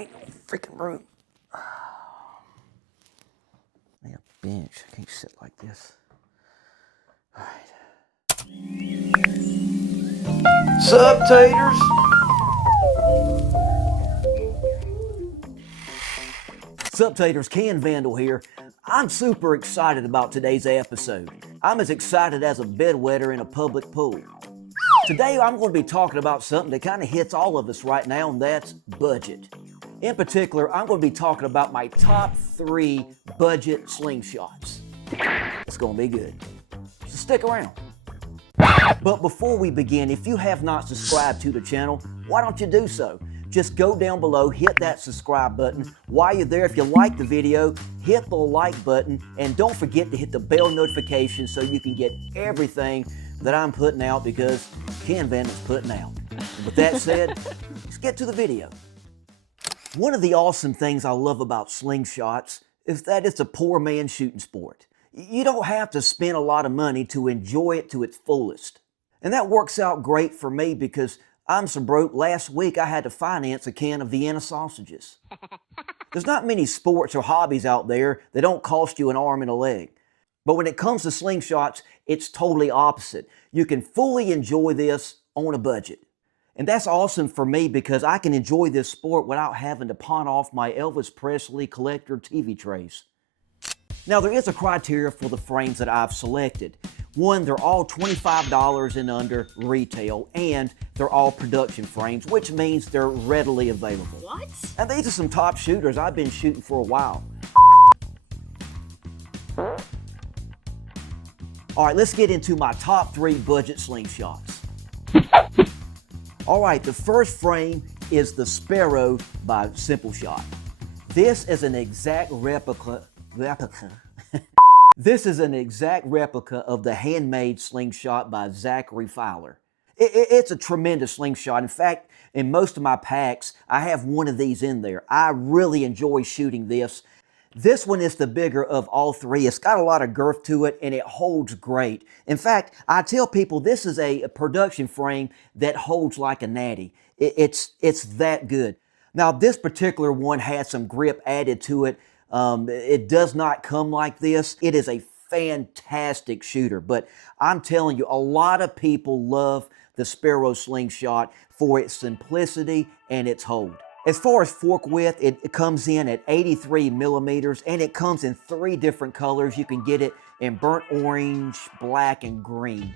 Ain't no freaking room. Need a bench. I can't sit like this. All right. Sup, Taters? Sup, Taters? Ken Vandal here. I'm super excited about today's episode. I'm as excited as a bedwetter in a public pool. Today I'm going to be talking about something that kind of hits all of us right now, and that's budget. In particular, I'm going to be talking about my top 3 budget slingshots. It's going to be good. So stick around. But before we begin, if you have not subscribed to the channel, why don't you do so? Just go down below, hit that subscribe button. While you're there, if you like the video, hit the like button, and don't forget to hit the bell notification so you can get everything that I'm putting out, because Ken Vandal's putting out. And with that said, let's get to the video. One of the awesome things I love about slingshots is that it's a poor man's shooting sport. You don't have to spend a lot of money to enjoy it to its fullest. And that works out great for me because I'm so broke, last week I had to finance a can of Vienna sausages. There's not many sports or hobbies out there that don't cost you an arm and a leg. But when it comes to slingshots, it's totally opposite. You can fully enjoy this on a budget. And that's awesome for me because I can enjoy this sport without having to pawn off my Elvis Presley collector TV trays. Now, there is a criteria for the frames that I've selected. One, they're all $25 and under retail, and they're all production frames, which means they're readily available. What? And these are some top shooters I've been shooting for a while. All right, let's get into my top 3 budget slingshots. All right, the first frame is the Sparrow by Simple Shot. This is an exact replica. This is an exact replica of the handmade slingshot by Zachary Fowler. It's a tremendous slingshot. In fact, in most of my packs, I have one of these in there. I really enjoy shooting this. This one is the bigger of all 3. It's got a lot of girth to it, and it holds great. In fact, I tell people this is a production frame that holds like a natty. It's that good. Now, this particular one has some grip added to it. It does not come like this. It is a fantastic shooter, but I'm telling you, a lot of people love the Sparrow slingshot for its simplicity and its hold. As far as fork width, it comes in at 83 millimeters, and it comes in 3 different colors. You can get it in burnt orange, black, and green.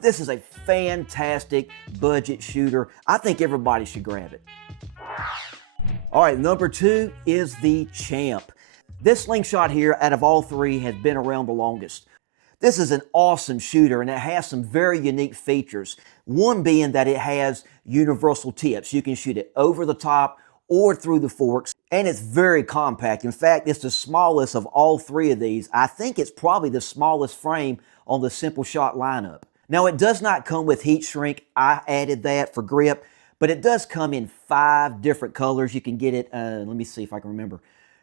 This is a fantastic budget shooter. I think everybody should grab it. All right, number 2 is the Champ. This slingshot here, out of all 3, has been around the longest. This is an awesome shooter, and it has some very unique features. One being that it has universal tips. You can shoot it over the top or through the forks, and it's very compact. In fact, it's the smallest of all 3 of these. I think it's probably the smallest frame on the Simple Shot lineup. Now, it does not come with heat shrink. I added that for grip, but it does come in 5 different colors. You can get it, let me see if I can remember.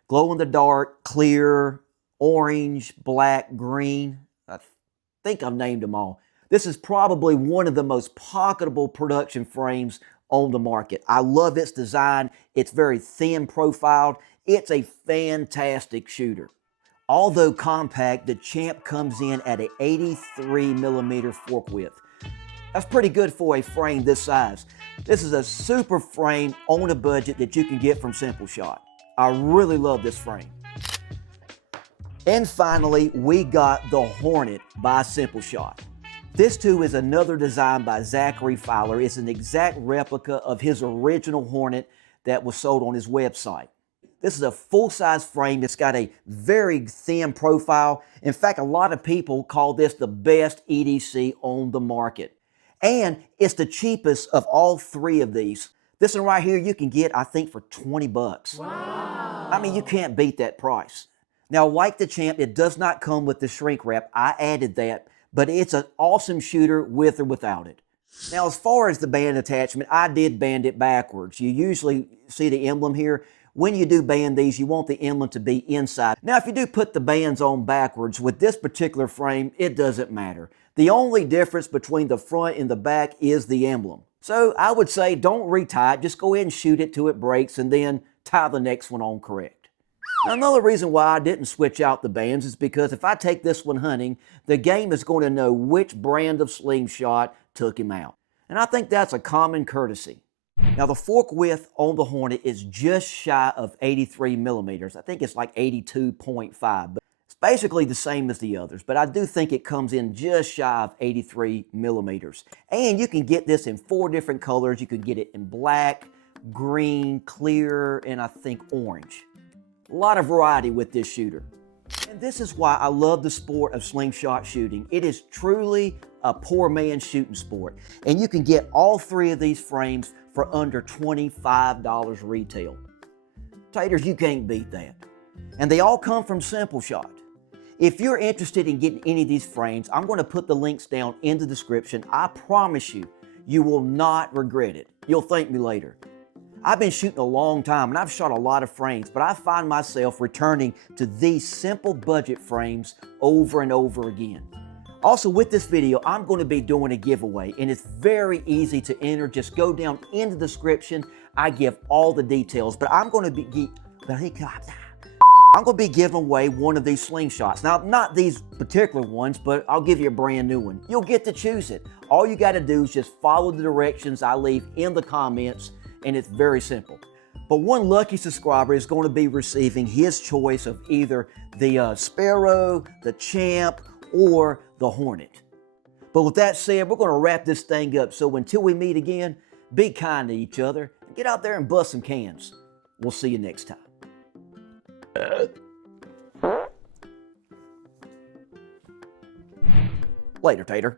Glow in the dark, clear, orange, black, green. I think I've named them all. This is probably one of the most pocketable production frames on the market. I love its design. It's very thin profiled. It's a fantastic shooter. Although compact, the Champ comes in at an 83 millimeter fork width. That's pretty good for a frame this size. This is a super frame on a budget that you can get from Simple Shot. I really love this frame. And finally, we got the Hornet by Simple Shot. This too is another design by Zachary Fowler. It's an exact replica of his original Hornet that was sold on his website. This is a full-size frame. It's got a very thin profile. In fact, a lot of people call this the best EDC on the market. And it's the cheapest of all 3 of these. This one right here you can get, I think, for 20 bucks. Wow. I mean, you can't beat that price. Now, like the Champ, it does not come with the shrink wrap. I added that, but it's an awesome shooter with or without it. Now, as far as the band attachment, I did band it backwards. You usually see the emblem here. When you do band these, you want the emblem to be inside. Now, if you do put the bands on backwards, with this particular frame, it doesn't matter. The only difference between the front and the back is the emblem. So I would say don't retie it, just go ahead and shoot it till it breaks and then tie the next one on correct. Now, another reason why I didn't switch out the bands is because if I take this one hunting, the game is going to know which brand of slingshot took him out. And I think that's a common courtesy. Now, the fork width on the Hornet is just shy of 83 millimeters. I think it's like 82.5, but it's basically the same as the others, but I do think it comes in just shy of 83 millimeters. And you can get this in 4 different colors. You can get it in black, green, clear, and I think orange. A lot of variety with this shooter. And this is why I love the sport of slingshot shooting. It is truly a poor man's shooting sport. And you can get all 3 of these frames for under $25 retail. Taters, you can't beat that. And they all come from Simple Shot. If you're interested in getting any of these frames, I'm going to put the links down in the description. I promise you, you will not regret it. You'll thank me later. I've been shooting a long time and I've shot a lot of frames, but I find myself returning to these simple budget frames over and over again. Also, with this video, I'm going to be doing a giveaway, and it's very easy to enter. Just go down in the description. I give all the details, but I'm going to be giving away one of these slingshots. Now, not these particular ones, but I'll give you a brand new one. You'll get to choose it. All you got to do is just follow the directions I leave in the comments, and it's very simple. But one lucky subscriber is going to be receiving his choice of either the Sparrow, the Champ, or the Hornet. But with that said, we're going to wrap this thing up. So until we meet again, be kind to each other and get out there and bust some cans. We'll see you next time. Later, Tater.